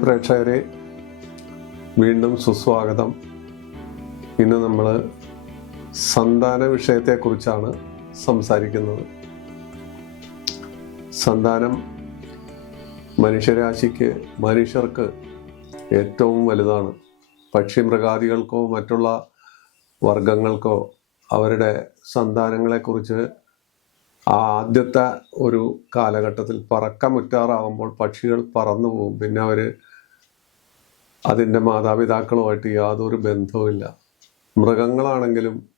പ്രേക്ഷകരെ വീണ്ടും സുസ്വാഗതം. ഇന്ന് നമ്മൾ സന്താന വിഷയത്തെക്കുറിച്ചാണ് സംസാരിക്കുന്നത്. സന്താനം മനുഷ്യരാശിക്ക് മനുഷ്യർക്ക് ഏറ്റവും വലുതാണ്. പക്ഷി മൃഗാദികൾക്കോ മറ്റുള്ള വർഗങ്ങൾക്കോ അവരുടെ സന്താനങ്ങളെക്കുറിച്ച് ആദ്യത്തെ ഒരു കാലഘട്ടത്തിൽ പറക്കമുറ്റാറാവുമ്പോൾ പക്ഷികൾ പറന്നു പോകും പിന്നെ അവർ അതിന്റെ മാതാപിതാക്കളുമായിട്ട് യാതൊരു ബന്ധവുമില്ല. മൃഗങ്ങളാണെങ്കിലും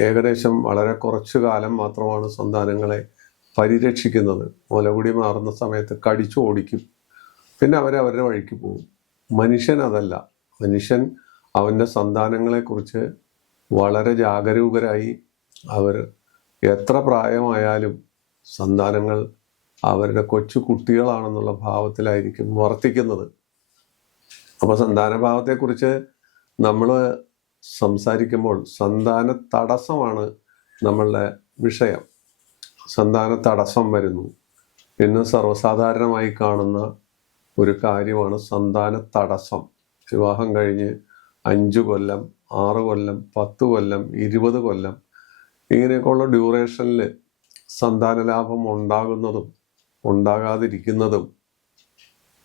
ഏകദേശം വളരെ കുറച്ചു കാലം മാത്രമാണ് സന്താനങ്ങളെ പരിരക്ഷിക്കുന്നത്. മുലകുടി മാറുന്ന സമയത്ത് കടിച്ചു ഓടിക്കും. പിന്നെ അവർ അവരുടെ വഴിക്ക് പോകും. മനുഷ്യൻ അതല്ല. മനുഷ്യൻ അവന്റെ സന്താനങ്ങളെക്കുറിച്ച് വളരെ ജാഗരൂകരായി അവർ എത്ര പ്രായമായാലും സന്താനങ്ങൾ അവരുടെ കൊച്ചു കുട്ടികളാണെന്നുള്ള ഭാവത്തിലായിരിക്കും വർത്തിക്കുന്നത്. അപ്പോൾ സന്താനഭാവത്തെക്കുറിച്ച് നമ്മൾ സംസാരിക്കുമ്പോൾ സന്താന തടസ്സമാണ് നമ്മളുടെ വിഷയം. സന്താന തടസ്സം വരുന്നു. ഇന്ന് സർവസാധാരണമായി കാണുന്ന ഒരു കാര്യമാണ് സന്താന തടസ്സം വിവാഹം കഴിഞ്ഞ് അഞ്ചു കൊല്ലം ആറ് കൊല്ലം പത്ത് കൊല്ലം ഇരുപത് കൊല്ലം ഇങ്ങനെയൊക്കെയുള്ള ഡ്യൂറേഷനിൽ സന്താന ലാഭം ഉണ്ടാകുന്നതും ഉണ്ടാകാതിരിക്കുന്നതും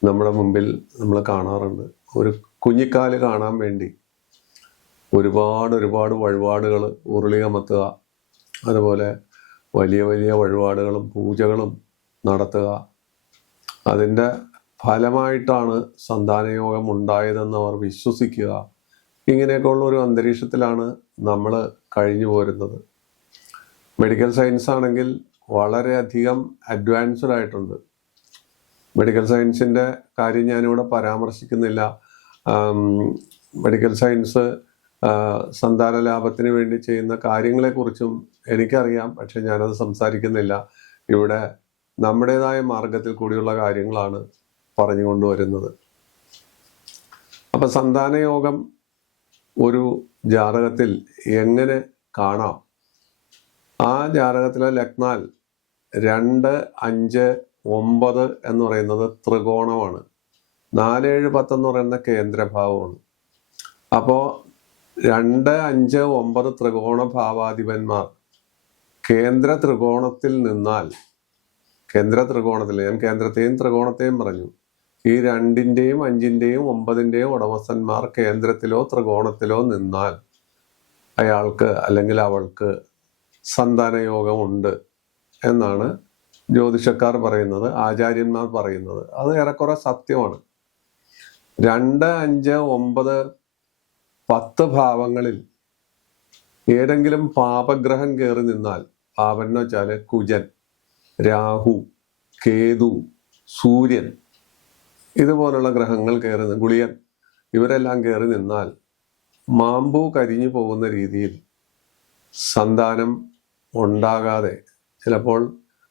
നമ്മുടെ മുമ്പിൽ നമ്മൾ കാണാറുണ്ട്. ഒരു കുഞ്ഞിക്കാൽ കാണാൻ വേണ്ടി ഒരുപാട് ഒരുപാട് വഴിപാടുകൾ ഉരുളി ഉരുളികമത്തുക അതുപോലെ വലിയ വലിയ വഴിപാടുകളും പൂജകളും നടത്തുക. അതിന്റെ ഫലമായിട്ടാണ് സന്താനയോഗം ഉണ്ടായതെന്ന് അവർ വിശ്വസിക്കുക. ഇങ്ങനെയൊക്കെയുള്ള ഒരു അന്തരീക്ഷത്തിലാണ് നമ്മൾ കഴിഞ്ഞു പോരുന്നത്. മെഡിക്കൽ സയൻസ് ആണെങ്കിൽ വളരെയധികം അഡ്വാൻസ്ഡ് ആയിട്ടുണ്ട്. മെഡിക്കൽ സയൻസിന്റെ കാര്യം ഞാനിവിടെ പരാമർശിക്കുന്നില്ല. മെഡിക്കൽ സയൻസ് സന്താന ലാഭത്തിന് വേണ്ടി ചെയ്യുന്ന കാര്യങ്ങളെക്കുറിച്ചും എനിക്കറിയാം. പക്ഷെ ഞാനത് സംസാരിക്കുന്നില്ല. ഇവിടെ നമ്മുടേതായ മാർഗത്തിൽ കൂടിയുള്ള കാര്യങ്ങളാണ് പറഞ്ഞു കൊണ്ടുവരുന്നത് അപ്പം സന്താനയോഗം ഒരു ജാതകത്തിൽ എങ്ങനെ കാണാം? ആ ജാതകത്തിലെ ലഗ്നാൽ രണ്ട് അഞ്ച് ഒമ്പത് എന്ന് പറയുന്നത് ത്രികോണമാണ്. നാല് ഏഴ് പത്ത് എന്ന് പറയുന്ന കേന്ദ്രഭാവമാണ്. അപ്പോൾ രണ്ട് അഞ്ച് ഒമ്പത് ത്രികോണ ഭാവാധിപന്മാർ കേന്ദ്ര ത്രികോണത്തിൽ നിന്നാൽ കേന്ദ്ര ത്രികോണത്തിൽ ഞാൻ കേന്ദ്രത്തെയും ത്രികോണത്തെയും പറഞ്ഞു. ഈ രണ്ടിന്റെയും അഞ്ചിന്റെയും ഒമ്പതിന്റെയും ഉടമസ്ഥന്മാർ കേന്ദ്രത്തിലോ ത്രികോണത്തിലോ നിന്നാൽ അയാൾക്ക് അല്ലെങ്കിൽ അവൾക്ക് സന്താനയോഗമുണ്ട് എന്നാണ് ജ്യോതിഷക്കാർ പറയുന്നത് ആചാര്യന്മാർ പറയുന്നത്. അത് ഏറെക്കുറെ സത്യമാണ്. രണ്ട് അഞ്ച് ഒമ്പത് പത്ത് ഭാവങ്ങളിൽ ഏതെങ്കിലും പാപഗ്രഹം കയറി നിന്നാൽ പാപൻ എന്ന് വെച്ചാൽ കുജൻ രാഹു കേതു സൂര്യൻ ഇതുപോലുള്ള ഗ്രഹങ്ങൾ കയറി ഗുളിയൻ ഇവരെല്ലാം കയറി നിന്നാൽ മാമ്പു കരിഞ്ഞു പോകുന്ന രീതിയിൽ സന്താനം ഉണ്ടാകാതെ ചിലപ്പോൾ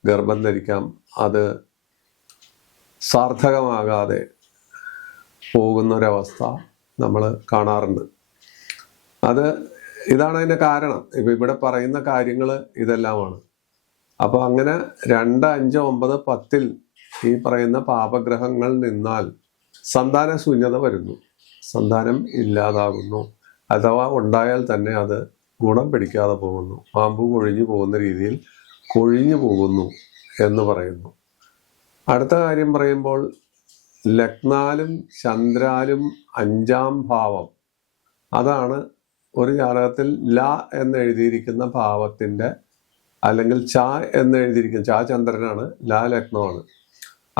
ഗർഭം ധരിക്കാം. അത് സാർത്ഥകമാകാതെ പോകുന്നൊരവസ്ഥ നമ്മൾ കാണാറുണ്ട്. അത് ഇതാണ് അതിന്റെ കാരണം. ഇപ്പം ഇവിടെ പറയുന്ന കാര്യങ്ങൾ ഇതെല്ലാമാണ്. അപ്പോൾ അങ്ങനെ രണ്ട് അഞ്ച് ഒമ്പത് പത്തിൽ ഈ പറയുന്ന പാപഗ്രഹങ്ങൾ നിന്നാൽ സന്താന ശൂന്യത വരുന്നു. സന്താനം ഇല്ലാതാകുന്നു. അഥവാ ഉണ്ടായാൽ തന്നെ അത് ഗുണം പിടിക്കാതെ പോകുന്നു. പാമ്പ് കൊഴിഞ്ഞു പോകുന്ന രീതിയിൽ കൊഴിഞ്ഞു പോകുന്നു എന്ന് പറയുന്നു. അടുത്ത കാര്യം പറയുമ്പോൾ ലഗ്നാലും ചന്ദ്രാലും അഞ്ചാം ഭാവം. അതാണ് ഒരു ജാതകത്തിൽ ല എന്നെഴുതിയിരിക്കുന്ന ഭാവത്തിന്റെ അല്ലെങ്കിൽ ച എന്നെഴുതിയിരിക്കുന്ന ചാ ചന്ദ്രനാണ് ല ലഗ്നമാണ്.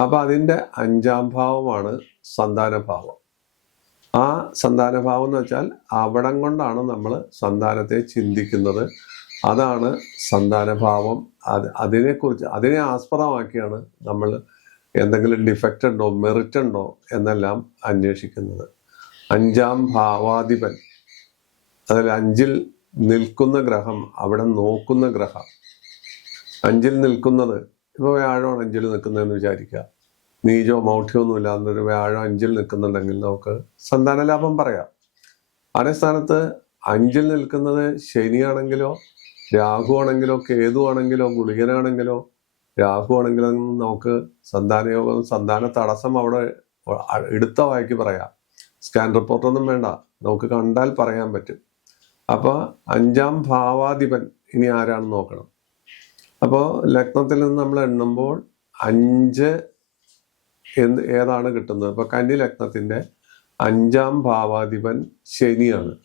അപ്പം അതിന്റെ അഞ്ചാം ഭാവമാണ് സന്താനഭാവം. ആ സന്താനഭാവം എന്ന് വെച്ചാൽ അവിടം കൊണ്ടാണ് നമ്മൾ സന്താനത്തെ ചിന്തിക്കുന്നത്. അതാണ് സന്താനഭാവം. അത് അതിനെക്കുറിച്ച് അതിനെ ആസ്പദമാക്കിയാണ് നമ്മൾ എന്തെങ്കിലും ഡിഫക്റ്റ് ഉണ്ടോ മെറിറ്റ് ഉണ്ടോ എന്നെല്ലാം അന്വേഷിക്കുന്നത്. അഞ്ചാം ഭാവാധിപൻ അതിൽ അഞ്ചിൽ നിൽക്കുന്ന ഗ്രഹം അവിടെ നോക്കുന്ന ഗ്രഹം. അഞ്ചിൽ നിൽക്കുന്നത് ഇപ്പോൾ വ്യാഴമാണ് അഞ്ചിൽ നിൽക്കുന്നതെന്ന് വിചാരിക്കുക. നീജോ മൗഢ്യമൊന്നും ഇല്ലാതൊരു വ്യാഴം അഞ്ചിൽ നിൽക്കുന്നുണ്ടെങ്കിൽ നമുക്ക് സന്താനലാഭം പറയാം. അതേ സ്ഥാനത്ത്? അഞ്ചിൽ നിൽക്കുന്നത് ശനിയാണെങ്കിലോ രാഹു ആണെങ്കിലോ കേതു ആണെങ്കിലോ ഗുളികനാണെങ്കിലോ രാഹു ആണെങ്കിലോ നമുക്ക് സന്താനയോഗം സന്താന തടസ്സം അവിടെ എടുത്ത വായിക്ക് പറയാം. സ്കാൻ റിപ്പോർട്ടൊന്നും വേണ്ട. നമുക്ക് കണ്ടാൽ പറയാൻ പറ്റും. അപ്പോൾ അഞ്ചാം ഭാവാധിപൻ ഇനി ആരാണെന്ന് നോക്കണം. അപ്പോൾ ലഗ്നത്തിൽ നിന്ന് നമ്മൾ എണ്ണുമ്പോൾ അഞ്ച് എന്ത് ഏതാണ് കിട്ടുന്നത്? ഇപ്പൊ കന്നി ലഗ്നത്തിന്റെ അഞ്ചാം ഭാവാധിപൻ ശനിയാണ്.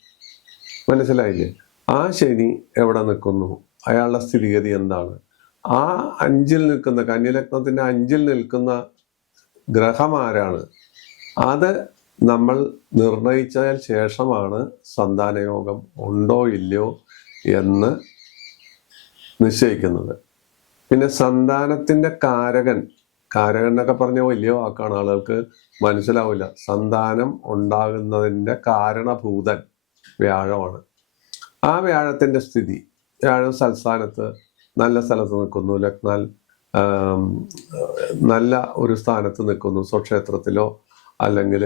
മനസ്സിലായില്ലേ? ആ ശനി എവിടെ നിൽക്കുന്നു? അയാളുടെ സ്ഥിതിഗതി എന്താണ്? ആ അഞ്ചിൽ നിൽക്കുന്ന കന്യലഗ്നത്തിന്റെ അഞ്ചിൽ നിൽക്കുന്ന ഗ്രഹം ആരാണ്? അത് നമ്മൾ നിർണയിച്ചതിന് ശേഷമാണ് സന്താനയോഗം ഉണ്ടോ ഇല്ലയോ എന്ന് നിശ്ചയിക്കുന്നത്. പിന്നെ സന്താനത്തിന്റെ കാരകൻ കാരകൻ എന്നൊക്കെ പറഞ്ഞ വലിയ വാക്കാണ് ആളുകൾക്ക് മനസ്സിലാവില്ല. സന്താനം ഉണ്ടാകുന്നതിന്റെ കാരണഭൂതൻ വ്യാഴമാണ്. ആ വ്യാഴത്തിന്റെ സ്ഥിതി. വ്യാഴം സൽസ്ഥാനത്ത് നല്ല സ്ഥലത്ത് നിൽക്കുന്നു. ലക്നാൽ നല്ല ഒരു സ്ഥാനത്ത് നിൽക്കുന്നു. സ്വക്ഷേത്രത്തിലോ അല്ലെങ്കിൽ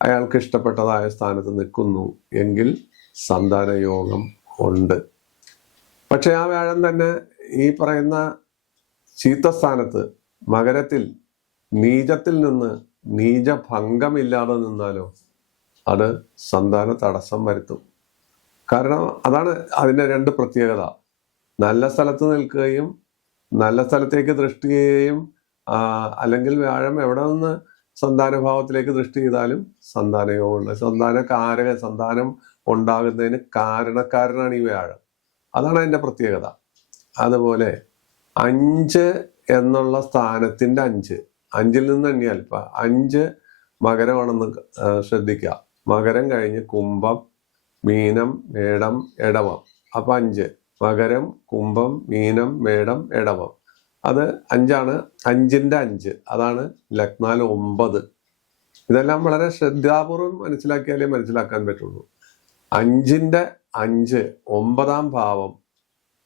അയാൾക്ക് ഇഷ്ടപ്പെട്ടതായ സ്ഥാനത്ത് നിൽക്കുന്നു എങ്കിൽ സന്താന യോഗം ഉണ്ട്. പക്ഷെ ആ വ്യാഴം തന്നെ ഈ പറയുന്ന ചീത്തസ്ഥാനത്ത് മകരത്തിൽ നീചത്തിൽ നിന്ന് നീചഭംഗമില്ലാതെ നിന്നാലോ അത് സന്താന തടസ്സം വരുത്തും. കാരണം അതാണ് അതിന്റെ രണ്ട് പ്രത്യേകത. നല്ല സ്ഥലത്ത് നിൽക്കുകയും നല്ല സ്ഥലത്തേക്ക് ദൃഷ്ടി ചെയ്യുകയും അല്ലെങ്കിൽ വ്യാഴം എവിടെ നിന്ന് സന്താനഭാവത്തിലേക്ക് ദൃഷ്ടി ചെയ്താലും സന്താനയോഗമുണ്ട് സന്താന കാരക സന്താനം ഉണ്ടാകുന്നതിന് കാരണക്കാരനാണ് ഈ വ്യാഴം. അതാണ് അതിന്റെ പ്രത്യേകത. അതുപോലെ അഞ്ച് എന്നുള്ള സ്ഥാനത്തിന്റെ അഞ്ച്. അഞ്ചിൽ നിന്ന് എണ്ണിയാൽ അഞ്ച് മകരമാണെന്ന് ശ്രദ്ധിക്കുക. മകരം കഴിഞ്ഞ് കുംഭം മീനം മേടം എടവം. അപ്പൊ അഞ്ച്. മകരം കുംഭം മീനം മേടം എടവം. അത് അഞ്ചാണ്. അഞ്ചിന്റെ അഞ്ച്. അതാണ് ലക്നാൽ ഒമ്പത്. ഇതെല്ലാം വളരെ ശ്രദ്ധാപൂർവം മനസ്സിലാക്കിയാലേ മനസ്സിലാക്കാൻ പറ്റുള്ളൂ. അഞ്ചിന്റെ അഞ്ച് ഒമ്പതാം ഭാവം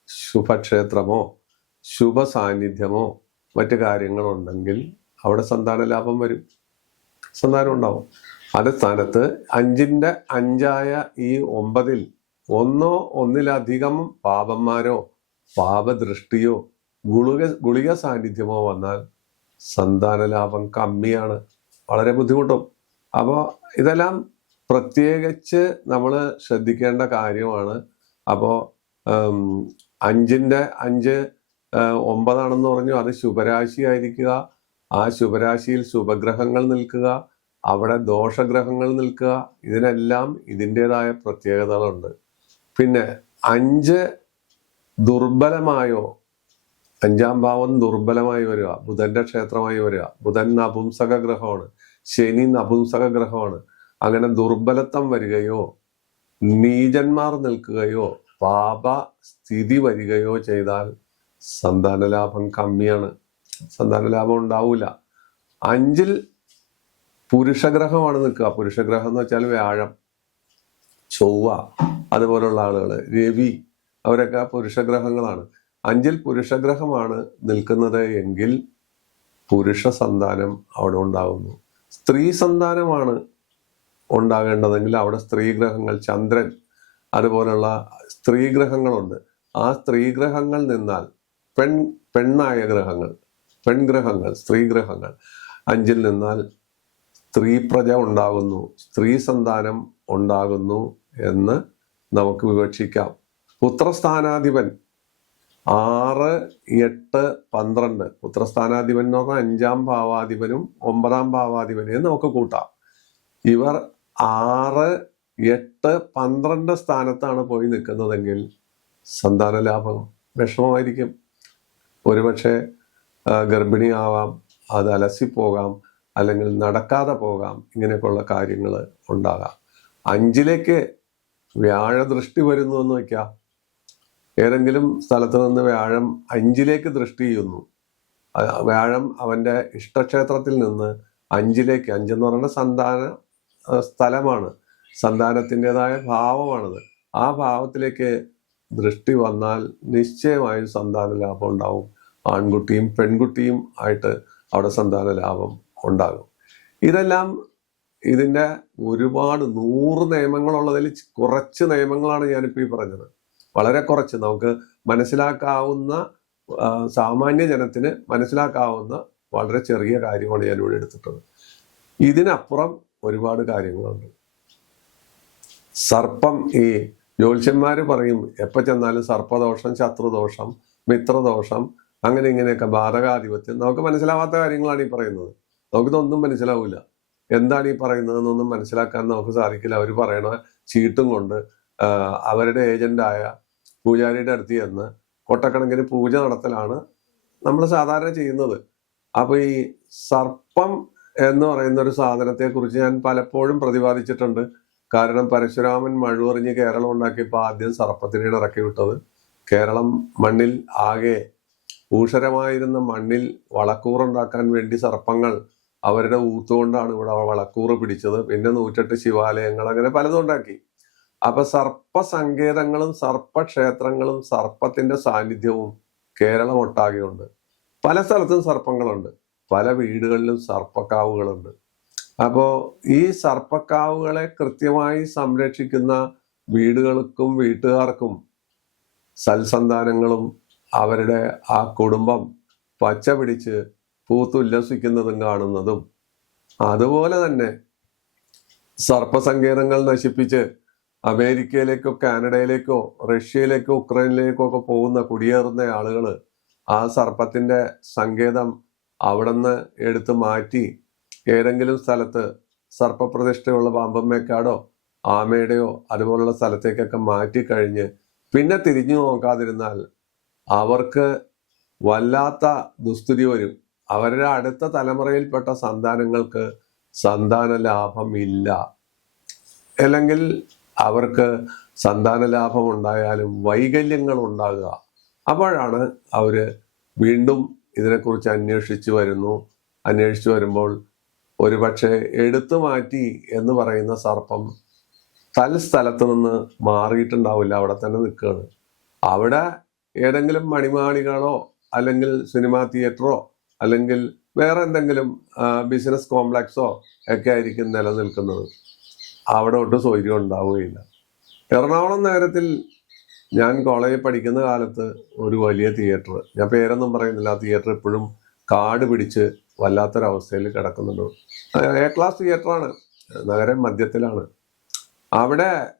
ശുഭക്ഷേത്രമോ ശുഭ സാന്നിധ്യമോ മറ്റു കാര്യങ്ങളുണ്ടെങ്കിൽ അവിടെ സന്താന ലാഭം വരും. സന്താനം ഉണ്ടാവും. അത് സ്ഥാനത്ത് അഞ്ചിന്റെ അഞ്ചായ ഈ ഒമ്പതിൽ ഒന്നോ ഒന്നിലധികം പാപന്മാരോ പാപദൃഷ്ടിയോ ഗുളിക ഗുളിക സാന്നിധ്യമോ വന്നാൽ സന്താന ലാഭം കമ്മിയാണ്. വളരെ ബുദ്ധിമുട്ടും. അപ്പോൾ ഇതെല്ലാം പ്രത്യേകിച്ച് നമ്മൾ ശ്രദ്ധിക്കേണ്ട കാര്യമാണ്. അപ്പോൾ അഞ്ചിന്റെ അഞ്ച് ഒമ്പതാണെന്ന് പറഞ്ഞു. അത് ശുഭരാശി ആയിരിക്കുക ആ ശുഭരാശിയിൽ ശുഭഗ്രഹങ്ങൾ നിൽക്കുക. അവിടെ ദോഷഗ്രഹങ്ങൾ നിൽക്കുക ഇതിനെല്ലാം ഇതിന്റെതായ പ്രത്യേകതകളുണ്ട്. പിന്നെ അഞ്ച് ദുർബലമായോ അഞ്ചാം ഭാവം ദുർബലമായി വരിക ബുധന്റെ ക്ഷേത്രമായി വരിക. ബുധൻ നപുംസക ഗ്രഹമാണ് ശനി നപുംസക ഗ്രഹമാണ് അങ്ങനെ ദുർബലത്വം വരികയോ നീചന്മാർ നിൽക്കുകയോ പാപ സ്ഥിതി വരികയോ ചെയ്താൽ സന്താനലാഭം കമ്മിയാണ്. സന്താനലാഭം ഉണ്ടാവില്ല. ഉണ്ടാവൂല അഞ്ചിൽ പുരുഷഗ്രഹമാണ് നിൽക്കുക. പുരുഷഗ്രഹം എന്ന് വെച്ചാൽ വ്യാഴം ചൊവ്വ അതുപോലുള്ള ആളുകൾ രവി അവരൊക്കെ പുരുഷഗ്രഹങ്ങളാണ്. അഞ്ചിൽ പുരുഷഗ്രഹമാണ് നിൽക്കുന്നത് എങ്കിൽ പുരുഷ സന്താനം അവിടെ ഉണ്ടാകുന്നു സ്ത്രീ സന്താനമാണ് ഉണ്ടാകേണ്ടതെങ്കിൽ അവിടെ സ്ത്രീഗ്രഹങ്ങൾ ചന്ദ്രൻ അതുപോലുള്ള സ്ത്രീഗ്രഹങ്ങളുണ്ട് ആ സ്ത്രീഗ്രഹങ്ങൾ നിന്നാൽ പെൺ പെണ്ണായ ഗ്രഹങ്ങൾ പെൺഗ്രഹങ്ങൾ സ്ത്രീഗ്രഹങ്ങൾ അഞ്ചിൽ നിന്നാൽ സ്ത്രീ പ്രജ ഉണ്ടാകുന്നു. സ്ത്രീ സന്താനം ഉണ്ടാകുന്നു എന്ന് നമുക്ക് വിവക്ഷിക്കാം. പുത്രസ്ഥാനാധിപൻ ആറ് എട്ട് പന്ത്രണ്ട്. പുത്രസ്ഥാനാധിപൻ എന്ന് പറഞ്ഞാൽ അഞ്ചാം ഭാവാധിപനും ഒമ്പതാം ഭാവാധിപനെയും നമുക്ക് കൂട്ടാം. ഇവർ ആറ് എട്ട് പന്ത്രണ്ട് സ്ഥാനത്താണ് പോയി നിൽക്കുന്നതെങ്കിൽ സന്താന ലാഭം വിഷമമായിരിക്കും. ഒരുപക്ഷെ ഗർഭിണിയാവാം അത് അലസിപ്പോകാം അല്ലെങ്കിൽ നടക്കാതെ പോകാം ഇങ്ങനെയൊക്കെയുള്ള കാര്യങ്ങൾ ഉണ്ടാകാം. അഞ്ചിലേക്ക് വ്യാഴദൃഷ്ടി വരുന്നു എന്ന് വയ്ക്കാം ഏതെങ്കിലും സ്ഥലത്ത് നിന്ന് വ്യാഴം അഞ്ചിലേക്ക് ദൃഷ്ടി ചെയ്യുന്നു. വ്യാഴം അവന്റെ ഇഷ്ടക്ഷേത്രത്തിൽ നിന്ന് അഞ്ചിലേക്ക് അഞ്ചെന്ന് പറയുന്ന സന്താന സ്ഥലമാണ്. സന്താനത്തിന്റെതായ ഭാവമാണത്. ആ ഭാവത്തിലേക്ക് ദൃഷ്ടി വന്നാൽ നിശ്ചയമായും സന്താന ലാഭം ഉണ്ടാവും. ആൺകുട്ടിയും പെൺകുട്ടിയും ആയിട്ട് അവിടെ സന്താന ലാഭം ഉണ്ടാകും. ഇതെല്ലാം ഇതിന്റെ ഒരുപാട് നൂറ് നിയമങ്ങളുള്ളതിൽ കുറച്ച് നിയമങ്ങളാണ് ഞാനിപ്പോൾ ഈ പറഞ്ഞത്. വളരെ കുറച്ച്. നമുക്ക് മനസ്സിലാക്കാവുന്ന സാമാന്യ ജനത്തിന് മനസ്സിലാക്കാവുന്ന വളരെ ചെറിയ കാര്യമാണ് ഞാൻ ഇവിടെ എടുത്തിട്ടുള്ളത് ഇതിനപ്പുറം ഒരുപാട് കാര്യങ്ങളുണ്ട്. സർപ്പം ഈ ജ്യോത്സ്യന്മാര് പറയും എപ്പ ചെന്നാലും സർപ്പദോഷം ശത്രുദോഷം മിത്രദോഷം അങ്ങനെ ഇങ്ങനെയൊക്കെ ബാധകാധിപത്യം. നമുക്ക് മനസ്സിലാവാത്ത കാര്യങ്ങളാണ് ഈ പറയുന്നത്. നമുക്കിതൊന്നും മനസ്സിലാവില്ല എന്താണ് ഈ പറയുന്നതെന്നൊന്നും മനസ്സിലാക്കാൻ നമുക്ക് സാധിക്കില്ല. അവർ പറയണ ചീട്ടും കൊണ്ട് അവരുടെ ഏജന്റായ പൂജാരിയുടെ അടുത്ത് ചെന്ന് കൊട്ടക്കണക്കിന് പൂജ നടത്തലാണ് നമ്മൾ സാധാരണ ചെയ്യുന്നത്. അപ്പോൾ ഈ സർപ്പം എന്ന് പറയുന്ന ഒരു സാധനത്തെ കുറിച്ച് ഞാൻ പലപ്പോഴും പ്രതിപാദിച്ചിട്ടുണ്ട്. കാരണം പരശുരാമൻ മഴുവറിഞ്ഞ് കേരളം ഉണ്ടാക്കിയപ്പോൾ ആദ്യം സർപ്പത്തിനെയാണ് ഇറക്കി വിട്ടത്. കേരളം മണ്ണിൽ ആകെ ഊഷരമായിരുന്ന മണ്ണിൽ വളക്കൂറുണ്ടാക്കാൻ വേണ്ടി സർപ്പങ്ങൾ അവരുടെ ഊത്തുകൊണ്ടാണ് ഇവിടെ വളക്കൂറ് പിടിച്ചത്. പിന്നെ നൂറ്റെട്ട് ശിവാലയങ്ങൾ അങ്ങനെ പലതും ഉണ്ടാക്കി. അപ്പൊ സർപ്പസങ്കേതങ്ങളും സർപ്പക്ഷേത്രങ്ങളും സർപ്പത്തിന്റെ സാന്നിധ്യവും കേരളം ഒട്ടാകെയുണ്ട്. പല സ്ഥലത്തും സർപ്പങ്ങളുണ്ട്. പല വീടുകളിലും സർപ്പക്കാവുകളുണ്ട്. അപ്പോ ഈ സർപ്പക്കാവുകളെ കൃത്യമായി സംരക്ഷിക്കുന്ന വീടുകൾക്കും വീട്ടുകാർക്കും സൽസന്താനങ്ങളും അവരുടെ ആ കുടുംബം പച്ച പിടിച്ച് പൂത്തുല്ലസിക്കുന്നതും കാണുന്നതും. അതുപോലെ തന്നെ സർപ്പസങ്കേതങ്ങൾ നശിപ്പിച്ച് അമേരിക്കയിലേക്കോ കാനഡയിലേക്കോ റഷ്യയിലേക്കോ ഉക്രൈനിലേക്കോ ഒക്കെ പോകുന്ന കുടിയേറുന്ന ആളുകൾ ആ സർപ്പത്തിന്റെ സങ്കേതം അവിടുന്ന് എടുത്ത് മാറ്റി ഏതെങ്കിലും സ്ഥലത്ത് സർപ്പപ്രതിഷ്ഠയുള്ള പാമ്പമ്മേക്കാടോ ആമയുടെയോ അതുപോലുള്ള സ്ഥലത്തേക്കൊക്കെ മാറ്റി കഴിഞ്ഞ് പിന്നെ തിരിഞ്ഞു നോക്കാതിരുന്നാൽ അവർക്ക് വല്ലാത്ത ദുസ്ഥിതി വരും. അവരുടെ അടുത്ത തലമുറയിൽപ്പെട്ട സന്താനങ്ങൾക്ക് സന്താന ലാഭം ഇല്ല. അല്ലെങ്കിൽ അവർക്ക് സന്താന ലാഭം ഉണ്ടായാലും വൈകല്യങ്ങൾ ഉണ്ടാകുക. അപ്പോഴാണ് അവർ വീണ്ടും ഇതിനെക്കുറിച്ച് അന്വേഷിച്ചു വരുന്നു. അന്വേഷിച്ചു വരുമ്പോൾ ഒരുപക്ഷെ എടുത്തു മാറ്റി എന്ന് പറയുന്ന സർപ്പം തൽസ്ഥലത്ത് നിന്ന് മാറിയിട്ടുണ്ടാവില്ല. അവിടെ തന്നെ നിൽക്കുകയാണ്. അവിടെ ഏതെങ്കിലും മണിമാളികളോ അല്ലെങ്കിൽ സിനിമാ തിയേറ്ററോ അല്ലെങ്കിൽ വേറെ എന്തെങ്കിലും ബിസിനസ് കോംപ്ലക്സോ ഒക്കെ ആയിരിക്കും നിലനിൽക്കുന്നത്. അവിടെ ഒട്ടും സൗകര്യം ഉണ്ടാവുകയില്ല. എറണാകുളം നഗരത്തിൽ ഞാൻ കോളേജിൽ പഠിക്കുന്ന കാലത്ത് ഒരു വലിയ തിയേറ്റർ ഞാൻ പേരൊന്നും പറയുന്നില്ല ആ തിയേറ്റർ ഇപ്പോഴും കാട് പിടിച്ച് വല്ലാത്തൊരവസ്ഥയിൽ കിടക്കുന്നുണ്ട്. എ ക്ലാസ് തിയേറ്ററാണ് നഗരം മധ്യത്തിലാണ്. അവിടെ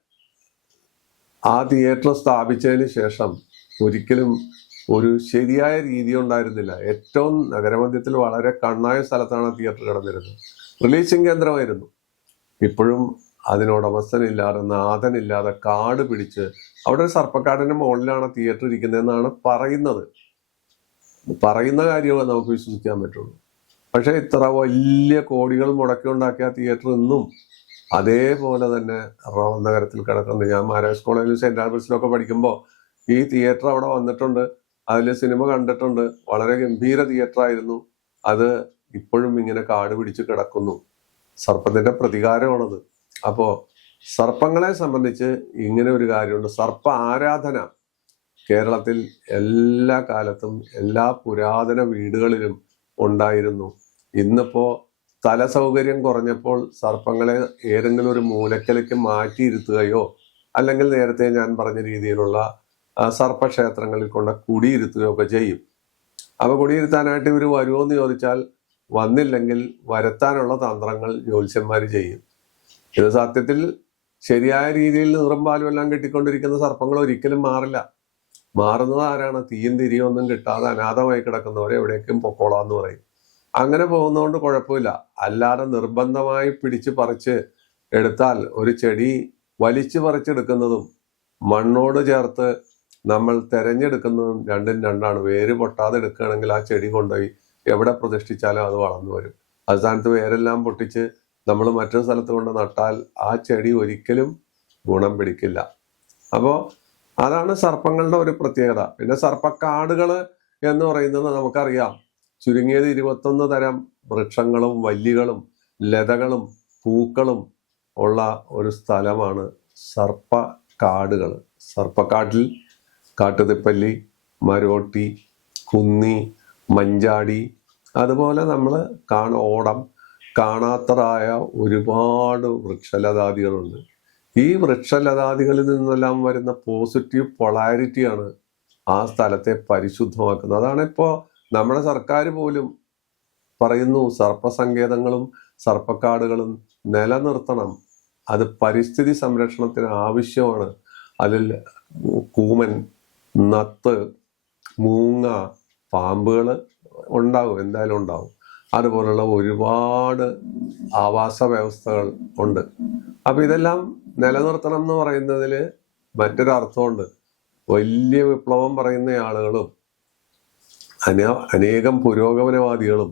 ആ തിയേറ്റർ സ്ഥാപിച്ചതിന് ശേഷം ഒരിക്കലും ഒരു ശരിയായ രീതി ഉണ്ടായിരുന്നില്ല. ഏറ്റവും നഗരമധ്യത്തിൽ വളരെ കണ്ണായ സ്ഥലത്താണ് തിയേറ്റർ കിടന്നിരുന്നത്. റിലീസിംഗ് കേന്ദ്രമായിരുന്നു. ഇപ്പോഴും അതിനുടമസ്ഥനില്ലാതെ നാഥനില്ലാതെ കാട് പിടിച്ച് അവിടെ ഒരു സർപ്പക്കാടിന്റെ മുകളിലാണ് തിയേറ്റർ ഇരിക്കുന്നതെന്നാണ് പറയുന്നത്. പറയുന്ന കാര്യമേ നമുക്ക് വിശ്വസിക്കാൻ പറ്റുള്ളൂ. പക്ഷെ ഇത്ര വലിയ കോടികൾ മുടക്കി ഉണ്ടാക്കിയ തിയേറ്റർ ഇന്നും അതേപോലെ തന്നെ നഗരത്തിൽ കിടക്കുന്നുണ്ട്. ഞാൻ മഹാരാജ് കോളേജിലും സെന്റ് ആൽബർട്സിലൊക്കെ പഠിക്കുമ്പോൾ ഈ തിയേറ്റർ അവിടെ വന്നിട്ടുണ്ട്. അതിൽ സിനിമ കണ്ടിട്ടുണ്ട്. വളരെ ഗംഭീര തിയേറ്റർ ആയിരുന്നു അത് ഇപ്പോഴും ഇങ്ങനെ കാട് പിടിച്ച് കിടക്കുന്നു. സർപ്പത്തിന്റെ പ്രതികാരമാണത്. അപ്പോ സർപ്പങ്ങളെ സംബന്ധിച്ച് ഇങ്ങനെ ഒരു കാര്യമുണ്ട്. സർപ്പ ആരാധന. കേരളത്തിൽ എല്ലാ കാലത്തും എല്ലാ പുരാതന വീടുകളിലും ഉണ്ടായിരുന്നു. ഇന്നിപ്പോ സ്ഥല സൗകര്യം കുറഞ്ഞപ്പോൾ സർപ്പങ്ങളെ ഏതെങ്കിലും ഒരു മൂലക്കലേക്ക് മാറ്റിയിരുത്തുകയോ അല്ലെങ്കിൽ നേരത്തെ ഞാൻ പറഞ്ഞ രീതിയിലുള്ള സർപ്പക്ഷേത്രങ്ങളിൽ കൊണ്ട് കുടിയിരുത്തുകയൊക്കെ ചെയ്യും. അപ്പൊ കുടിയിരുത്താനായിട്ട് ഇവർ വരുമോ എന്ന് ചോദിച്ചാൽ വന്നില്ലെങ്കിൽ വരുത്താനുള്ള തന്ത്രങ്ങൾ ജ്യോത്സ്യന്മാർ ചെയ്യും. ഇത് സത്യത്തിൽ ശരിയായ രീതിയിൽ നിറം പാലും എല്ലാം കിട്ടിക്കൊണ്ടിരിക്കുന്ന സർപ്പങ്ങൾ ഒരിക്കലും മാറില്ല. മാറുന്നത് ആരാണ്? തീയും തിരിയും ഒന്നും കിട്ടാതെ അനാഥമായി കിടക്കുന്നവരെ എവിടേക്കും പൊക്കോളാന്ന് പറയും. അങ്ങനെ പോകുന്നതുകൊണ്ട് കുഴപ്പമില്ല. അല്ലാതെ നിർബന്ധമായി പിടിച്ച് പറിച്ച് എടുത്താൽ ഒരു ചെടി വലിച്ചു പറിച്ചെടുക്കുന്നതും മണ്ണോട് ചേർത്ത് നമ്മൾ തെരഞ്ഞെടുക്കുന്നതും രണ്ടും രണ്ടാണ്. വേര് പൊട്ടാതെ എടുക്കുകയാണെങ്കിൽ ആ ചെടി കൊണ്ടുപോയി എവിടെ പ്രതിഷ്ഠിച്ചാലും അത് വളർന്നു വരും. അത് സ്ഥാനത്ത് വേരെല്ലാം പൊട്ടിച്ച് നമ്മൾ മറ്റൊരു സ്ഥലത്ത് കൊണ്ട് നട്ടാൽ ആ ചെടി ഒരിക്കലും ഗുണം പിടിക്കില്ല. അപ്പോൾ അതാണ് സർപ്പങ്ങളുടെ ഒരു പ്രത്യേകത. പിന്നെ സർപ്പക്കാടുകൾ എന്ന് പറയുന്നത് നമുക്കറിയാം. ചുരുങ്ങിയത് ഇരുപത്തൊന്ന് തരം വൃക്ഷങ്ങളും വല്ലികളും ലതകളും പൂക്കളും ഉള്ള ഒരു സ്ഥലമാണ് സർപ്പക്കാടുകൾ. സർപ്പക്കാട്ടിൽ കാട്ടുതിപ്പല്ലി മരോട്ടി കുന്നി മഞ്ചാടി അതുപോലെ നമ്മൾ കാണ ഓടം കാണാത്തതായ ഒരുപാട് വൃക്ഷലതാദികളുണ്ട്. ഈ വൃക്ഷലതാദികളിൽ നിന്നെല്ലാം വരുന്ന പോസിറ്റീവ് പൊളാരിറ്റിയാണ് ആ സ്ഥലത്തെ പരിശുദ്ധമാക്കുന്നത്. അതാണ് ഇപ്പോൾ നമ്മുടെ സർക്കാർ പോലും പറയുന്നു സർപ്പസങ്കേതങ്ങളും സർപ്പക്കാടുകളും നിലനിർത്തണം. അത് പരിസ്ഥിതി സംരക്ഷണത്തിന് ആവശ്യമാണ്. അതിൽ കൂമൻ നത്ത് മൂങ്ങ പാമ്പുകൾ ഉണ്ടാവും എന്തായാലും ഉണ്ടാവും. അതുപോലുള്ള ഒരുപാട് ആവാസ വ്യവസ്ഥകൾ ഉണ്ട്. അപ്പൊ ഇതെല്ലാം നിലനിർത്തണം എന്ന് പറയുന്നതിൽ മറ്റൊരർത്ഥമുണ്ട് വലിയ വിപ്ലവം പറയുന്ന ആളുകളും അന അനേകം പുരോഗമനവാദികളും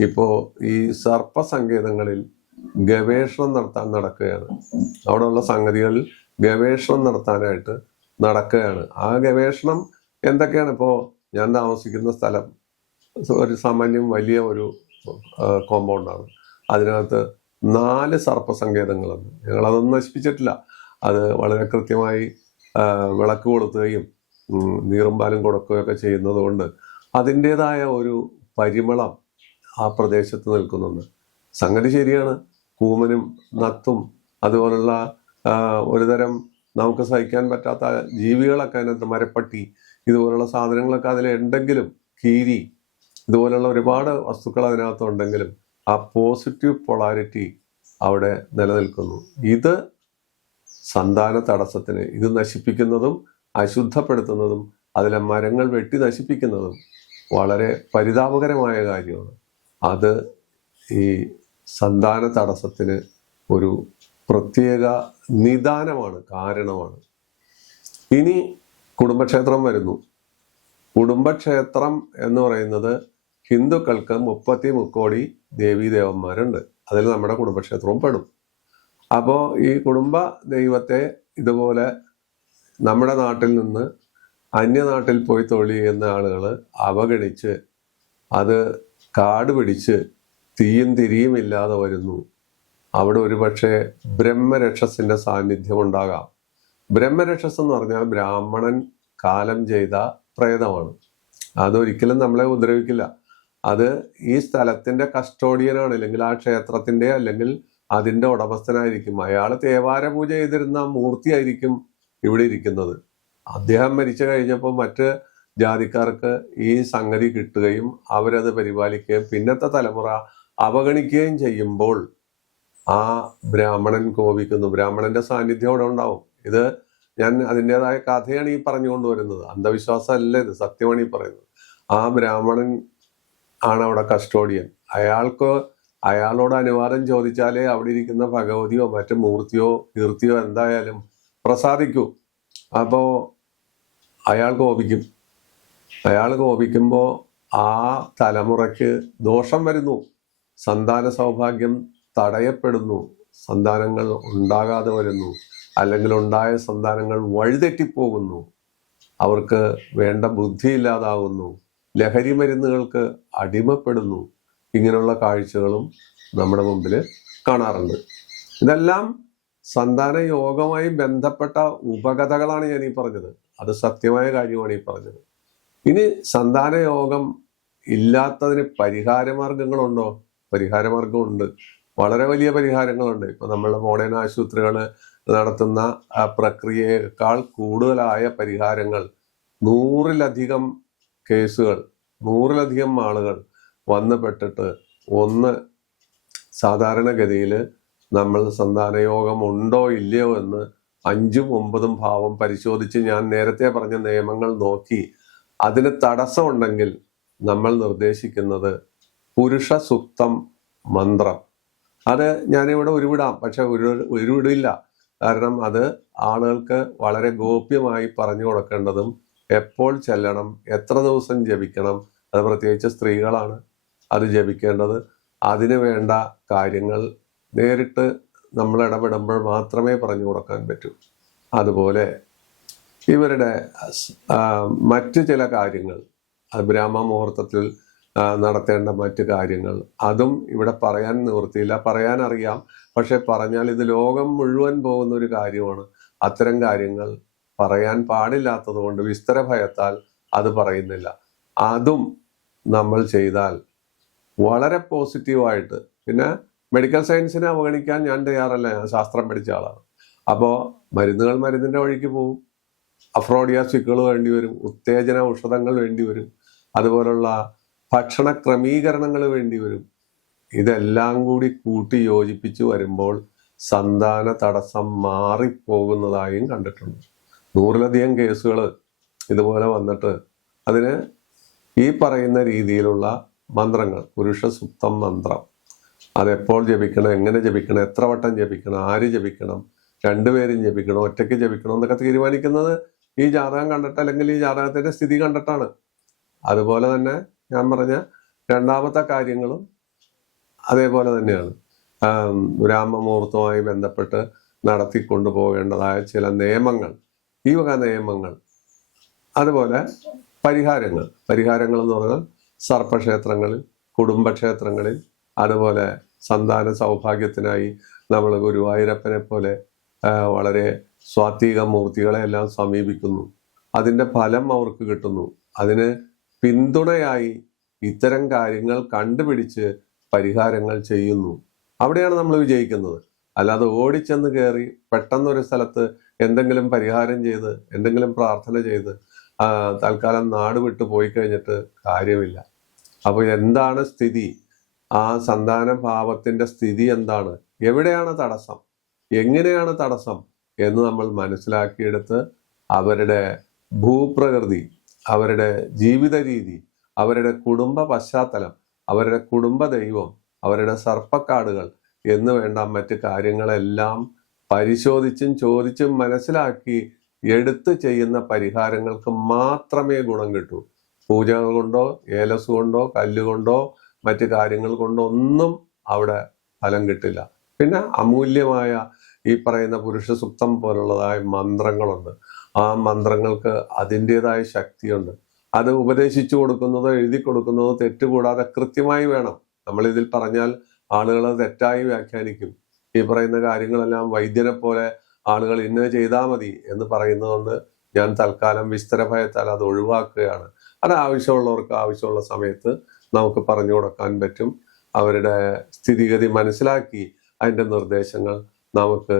ഇപ്പോ ഈ സർപ്പസങ്കേതങ്ങളിൽ ഗവേഷണം നടത്താൻ നടക്കുകയാണ്. അവിടെയുള്ള സംഗതികളിൽ ഗവേഷണം നടത്താനായിട്ട് നടക്കുകയാണ്. ആ ഗവേഷണം എന്തൊക്കെയാണ് ഇപ്പോൾ ഞാൻ താമസിക്കുന്ന സ്ഥലം? ഒരു സാമാന്യം വലിയ ഒരു കോമ്പൗണ്ടാണ്. അതിനകത്ത് നാല് സർപ്പസങ്കേതങ്ങളുണ്ട്. ഞങ്ങൾ അതൊന്നും നശിപ്പിച്ചിട്ടില്ല. അത് വളരെ കൃത്യമായി വിളക്ക് ഉം, നീറും പാലും കൊടുക്കുകയൊക്കെ ചെയ്യുന്നതുകൊണ്ട് അതിന്റെതായ ഒരു പരിമളം ആ പ്രദേശത്ത് നിൽക്കുന്നുണ്ട്. സംഗതി ശരിയാണ്. കൂമനും നത്തും അതുപോലുള്ള ഒരുതരം നമുക്ക് സഹിക്കാൻ പറ്റാത്ത ജീവികളൊക്കെ അതിനകത്ത് മരപ്പട്ടി ഇതുപോലുള്ള സാധനങ്ങളൊക്കെ അതിൽ ഉണ്ടെങ്കിലും കീരി ഇതുപോലുള്ള ഒരുപാട് വസ്തുക്കൾ അതിനകത്ത് ഉണ്ടെങ്കിലും ആ പോസിറ്റീവ് പൊളാരിറ്റി അവിടെ നിലനിൽക്കുന്നു. ഇത് സന്താന തടസ്സത്തിന് ഇത് നശിപ്പിക്കുന്നതും അശുദ്ധപ്പെടുത്തുന്നതും അതിലെ മരങ്ങൾ വെട്ടി നശിപ്പിക്കുന്നതും വളരെ പരിതാപകരമായ കാര്യമാണ്. അത് ഈ സന്താന തടസ്സത്തിന് ഒരു പ്രത്യേക നിദാനമാണ് കാരണമാണ്. ഇനി കുടുംബക്ഷേത്രം വരുന്നു. കുടുംബക്ഷേത്രം എന്ന് പറയുന്നത് ഹിന്ദുക്കൾക്ക് മുപ്പത്തി മുക്കോടി ദേവീദേവന്മാരുണ്ട്. അതിൽ നമ്മുടെ കുടുംബക്ഷേത്രവും പെടും. അപ്പോൾ ഈ കുടുംബ ദൈവത്തെ ഇതുപോലെ നമ്മുടെ നാട്ടിൽ നിന്ന് അന്യനാട്ടിൽ പോയി തൊഴിൽ ചെയ്യുന്ന ആളുകൾ അവഗണിച്ച് അത് കാട് പിടിച്ച് തീയും തിരിയും ഇല്ലാതെ വരുന്നു. അവിടെ ഒരുപക്ഷെ ബ്രഹ്മരക്ഷസിന്റെ സാന്നിധ്യം ഉണ്ടാകാം ബ്രഹ്മരക്ഷസ് എന്ന് പറഞ്ഞാൽ ബ്രാഹ്മണൻ കാലം ചെയ്ത പ്രേതമാണ്. അതൊരിക്കലും നമ്മളെ ഉപദ്രവിക്കില്ല. അത് ഈ സ്ഥലത്തിന്റെ കസ്റ്റോഡിയനാണ് അല്ലെങ്കിൽ ആ ക്ഷേത്രത്തിന്റെ അല്ലെങ്കിൽ അതിന്റെ ഉടമസ്ഥനായിരിക്കും. അയാൾ തേവാര പൂജ ചെയ്തിരുന്ന മൂർത്തിയായിരിക്കും ഇവിടെ ഇരിക്കുന്നത്. അദ്ദേഹം മരിച്ചു കഴിഞ്ഞപ്പോൾ മറ്റ് ജാതിക്കാർക്ക് ഈ സംഗതി കിട്ടുകയും അവരത് പരിപാലിക്കുകയും പിന്നത്തെ തലമുറ അവഗണിക്കുകയും ചെയ്യുമ്പോൾ ആ ബ്രാഹ്മണൻ കോപിക്കുന്നു. ബ്രാഹ്മണന്റെ സാന്നിധ്യം അവിടെ ഉണ്ടാവും. ഇത് ഞാൻ അതിന്റെതായ കഥയാണ് ഈ പറഞ്ഞുകൊണ്ടുവരുന്നത് അന്ധവിശ്വാസമല്ല ഇത് സത്യമാണ് ഈ പറയുന്നത്. ആ ബ്രാഹ്മണൻ ആണ് അവിടെ കസ്റ്റോഡിയൻ. അയാൾക്ക് അയാളോട് അനുവാദം ചോദിച്ചാലേ അവിടെ ഇരിക്കുന്ന ഭഗവതിയോ മറ്റു മൂർത്തിയോ കീർത്തിയോ എന്തായാലും പ്രസാദിക്കൂ. അപ്പോ അയാൾ കോപിക്കും. അയാൾ കോപിക്കുമ്പോ ആ തലമുറയ്ക്ക് ദോഷം വരുന്നു. സന്താന സൗഭാഗ്യം തടയപ്പെടുന്നു. സന്താനങ്ങൾ ഉണ്ടാകാതെ വരുന്നു. അല്ലെങ്കിൽ ഉണ്ടായ സന്താനങ്ങൾ വഴിതെറ്റിപ്പോകുന്നു. അവർക്ക് വേണ്ട ബുദ്ധിയില്ലാതാകുന്നു ലഹരി മരുന്നുകൾക്ക് അടിമപ്പെടുന്നു. ഇങ്ങനെയുള്ള കാഴ്ചകളും നമ്മുടെ മുമ്പിൽ കാണാറുണ്ട്. ഇതെല്ലാം സന്താന യോഗമായി ബന്ധപ്പെട്ട ഉപകഥകളാണ് ഞാൻ ഈ പറഞ്ഞത്. അത് സത്യമായ കാര്യമാണ് ഈ പറഞ്ഞത്. ഇനി സന്താന യോഗം ഇല്ലാത്തതിന് പരിഹാരമാർഗങ്ങളുണ്ടോ? പരിഹാരമാർഗമുണ്ട്. വളരെ വലിയ പരിഹാരങ്ങളുണ്ട്. ഇപ്പൊ നമ്മളുടെ മോഡേൺ ആശുപത്രികൾ നടത്തുന്ന പ്രക്രിയയേക്കാൾ കൂടുതലായ പരിഹാരങ്ങൾ നൂറിലധികം കേസുകൾ നൂറിലധികം ആളുകൾ വന്ന് പെട്ടിട്ട് ഒന്ന് സാധാരണഗതിയിൽ നമ്മൾ സന്താനയോഗം ഉണ്ടോ ഇല്ലയോ എന്ന് അഞ്ചും ഒമ്പതും ഭാവം പരിശോധിച്ച് ഞാൻ നേരത്തെ പറഞ്ഞ നിയമങ്ങൾ നോക്കി അതിന് തടസ്സമുണ്ടെങ്കിൽ നമ്മൾ നിർദ്ദേശിക്കുന്നത് പുരുഷ സുക്തം മന്ത്രം. അത് ഞാനിവിടെ ഉരുവിടാം പക്ഷെ ഒരു ഉരുവിടില്ല. കാരണം അത് ആളുകൾക്ക് വളരെ ഗോപ്യമായി പറഞ്ഞു കൊടുക്കേണ്ടതും എപ്പോൾ ചെല്ലണം എത്ര ദിവസം ജപിക്കണം അത് പ്രത്യേകിച്ച് സ്ത്രീകളാണ് അത് ജപിക്കേണ്ടത്. അതിന് വേണ്ട കാര്യങ്ങൾ നേരിട്ട് നമ്മൾ ഇടപെടുമ്പോൾ മാത്രമേ പറഞ്ഞു കൊടുക്കാൻ പറ്റൂ. അതുപോലെ ഇവരുടെ മറ്റ് ചില കാര്യങ്ങൾ ബ്രാഹ്മ മുഹൂർത്തത്തിൽ നടത്തേണ്ട മറ്റു കാര്യങ്ങൾ. അതും ഇവിടെ പറയാൻ നിവൃത്തിയില്ല. പറയാൻ അറിയാം. പക്ഷെ പറഞ്ഞാൽ ഇത് ലോകം മുഴുവൻ പോകുന്ന ഒരു കാര്യമാണ്. അത്തരം കാര്യങ്ങൾ പറയാൻ പാടില്ലാത്തത് കൊണ്ട് വിസ്തര ഭയത്താൽ അത് പറയുന്നില്ല. അതും നമ്മൾ ചെയ്താൽ വളരെ പോസിറ്റീവായിട്ട് പിന്നെ മെഡിക്കൽ സയൻസിനെ അവഗണിക്കാൻ ഞാൻ തയ്യാറല്ല. ഞാൻ ശാസ്ത്രം പഠിച്ച ആളാണ്. അപ്പോൾ മരുന്നുകൾ മരുന്നിന്റെ വഴിക്ക് പോകും അഫ്രോഡിയാസിക്കുകൾ വേണ്ടി വരും. ഉത്തേജന ഔഷധങ്ങൾ വേണ്ടി വരും. അതുപോലുള്ള ഭക്ഷണ ക്രമീകരണങ്ങൾ വേണ്ടി വരും. ഇതെല്ലാം കൂടി കൂട്ടി യോജിപ്പിച്ച് വരുമ്പോൾ സന്താന തടസ്സം മാറിപ്പോകുന്നതായും കണ്ടിട്ടുണ്ട്. നൂറിലധികം കേസുകൾ ഇതുപോലെ വന്നിട്ട് അതിന് ഈ പറയുന്ന രീതിയിലുള്ള മന്ത്രങ്ങൾ പുരുഷ സുപ്തം മന്ത്രം അതെപ്പോൾ ജപിക്കണം എങ്ങനെ ജപിക്കണം എത്ര വട്ടം ജപിക്കണം ആര് ജപിക്കണം രണ്ടുപേരും ജപിക്കണം ഒറ്റയ്ക്ക് ജപിക്കണം എന്നൊക്കെ തീരുമാനിക്കുന്നത് ഈ ജാതകം കണ്ടിട്ട് അല്ലെങ്കിൽ ഈ ജാതകത്തിന്റെ സ്ഥിതി കണ്ടിട്ടാണ്. അതുപോലെ തന്നെ ഞാൻ പറഞ്ഞ രണ്ടാമത്തെ കാര്യങ്ങളും അതേപോലെ തന്നെയാണ്. ആം, രാമമുഹൂർത്തവുമായി ബന്ധപ്പെട്ട് നടത്തിക്കൊണ്ടുപോകേണ്ടതായ ചില നിയമങ്ങൾ ഈ വക നിയമങ്ങൾ അതുപോലെ പരിഹാരങ്ങൾ. പരിഹാരങ്ങൾ എന്ന് പറഞ്ഞാൽ സർപ്പക്ഷേത്രങ്ങളിൽ കുടുംബക്ഷേത്രങ്ങളിൽ അതുപോലെ സന്താന സൗഭാഗ്യത്തിനായി നമ്മൾ ഗുരുവായൂരപ്പനെ പോലെ വളരെ സ്വാത്വിക മൂർത്തികളെ എല്ലാം സമീപിക്കുന്നു. അതിന്റെ ഫലം അവർക്ക് കിട്ടുന്നു. അതിന് പിന്തുണയായി ഇത്തരം കാര്യങ്ങൾ കണ്ടുപിടിച്ച് പരിഹാരങ്ങൾ ചെയ്യുന്നു. അവിടെയാണ് നമ്മൾ വിജയിക്കുന്നത്. അല്ലാതെ ഓടിച്ചെന്ന് കയറി പെട്ടെന്നൊരു സ്ഥലത്ത് എന്തെങ്കിലും പരിഹാരം ചെയ്ത് എന്തെങ്കിലും പ്രാർത്ഥന ചെയ്ത് തൽക്കാലം നാട് വിട്ടു പോയി കഴിഞ്ഞിട്ട് കാര്യമില്ല. അപ്പോൾ എന്താണ് സ്ഥിതി? ആ സന്താന ഭാവത്തിന്റെ സ്ഥിതി എന്താണ്? എവിടെയാണ് തടസ്സം? എങ്ങനെയാണ് തടസ്സം എന്ന് നമ്മൾ മനസ്സിലാക്കിയെടുത്ത് അവരുടെ ഭൂപ്രകൃതി അവരുടെ ജീവിത രീതി അവരുടെ കുടുംബ പശ്ചാത്തലം അവരുടെ കുടുംബ ദൈവം അവരുടെ സർപ്പക്കാടുകൾ എന്ന് വേണ്ട മറ്റ് കാര്യങ്ങളെല്ലാം പരിശോധിച്ചും ചോദിച്ചും മനസ്സിലാക്കി എടുത്ത് ചെയ്യുന്ന പരിഹാരങ്ങൾക്ക് മാത്രമേ ഗുണം കിട്ടൂ. പൂജകൾ കൊണ്ടോ ഏലസ് കൊണ്ടോ കല്ലുകൊണ്ടോ മറ്റു കാര്യങ്ങൾ കൊണ്ടോ ഒന്നും അവിടെ ഫലം കിട്ടില്ല. പിന്നെ അമൂല്യമായ ഈ പറയുന്ന പുരുഷ സുപ്തം പോലുള്ളതായ മന്ത്രങ്ങളുണ്ട്. ആ മന്ത്രങ്ങൾക്ക് അതിന്റെതായ ശക്തിയുണ്ട്. അത് ഉപദേശിച്ചു കൊടുക്കുന്നതോ എഴുതി കൊടുക്കുന്നതോ തെറ്റുകൂടാതെ കൃത്യമായി വേണം. നമ്മൾ ഇതിൽ പറഞ്ഞാൽ ആളുകൾ തെറ്റായി വ്യാഖ്യാനിക്കും. ഈ പറയുന്ന കാര്യങ്ങളെല്ലാം വൈദ്യനെ പോലെ ആളുകൾ ഇന്ന ചെയ്താൽ മതി എന്ന് പറയുന്നതുകൊണ്ട് ഞാൻ തൽക്കാലം വിസ്തര ഭയത്താൽ അത് ഒഴിവാക്കുകയാണ്. അത് ആവശ്യമുള്ളവർക്ക് ആവശ്യമുള്ള സമയത്ത് നമുക്ക് പറഞ്ഞു കൊടുക്കാൻ പറ്റും. അവരുടെ സ്ഥിതിഗതി മനസ്സിലാക്കി അതിന്റെ നിർദ്ദേശങ്ങൾ നമുക്ക്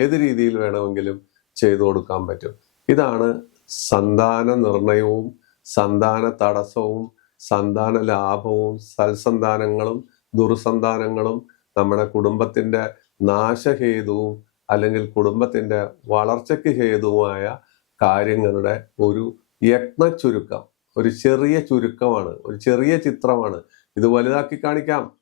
ഏത് രീതിയിൽ വേണമെങ്കിലും ചെയ്തു കൊടുക്കാൻ പറ്റും. ഇതാണ് സന്താന നിർണയവും സന്താന തടസ്സവും സന്താന ലാഭവും സൽസന്താനങ്ങളും ദുർസന്താനങ്ങളും നമ്മുടെ കുടുംബത്തിന്റെ നാശഹേതുവും അല്ലെങ്കിൽ കുടുംബത്തിന്റെ വളർച്ചയ്ക്ക് ഹേതുവുമായ കാര്യങ്ങളുടെ ഒരു യത്ന ചുരുക്കം ഒരു ചെറിയ ചുരുക്കമാണ് ഒരു ചെറിയ ചിത്രമാണ്. ഇത് വലുതാക്കി കാണിക്കാം.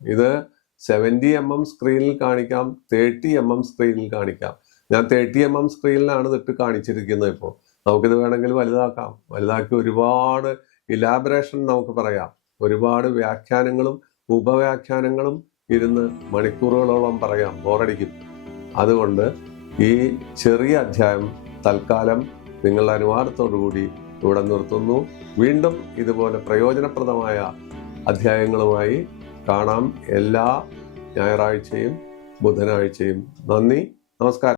ഇത് സെവന്റി എം എം സ്ക്രീനിൽ കാണിക്കാം തേർട്ടി എം എം സ്ക്രീനിൽ കാണിക്കാം. ഞാൻ തേർട്ടി എം എം സ്ക്രീനിലാണ് ഇതിട്ട് കാണിച്ചിരിക്കുന്നത് ഇപ്പോൾ നമുക്കിത് വേണമെങ്കിൽ വലുതാക്കാം. വലുതാക്കി ഒരുപാട് ഇലാബറേഷൻ നമുക്ക് പറയാം. ഒരുപാട് വ്യാഖ്യാനങ്ങളും ഉപവ്യാഖ്യാനങ്ങളും ഇരുന്ന് മണിക്കൂറുകളോളം പറയാം. ബോറടിക്കും. അതുകൊണ്ട് ഈ ചെറിയ അധ്യായം തൽക്കാലം നിങ്ങളുടെ അനുവാദത്തോടുകൂടി ഇവിടെ നിർത്തുന്നു. വീണ്ടും ഇതുപോലെ പ്രയോജനപ്രദമായ അധ്യായങ്ങളുമായി കാണാം. എല്ലാ ഞായറാഴ്ചയും ബുധനാഴ്ചയും. നന്ദി. നമസ്കാരം.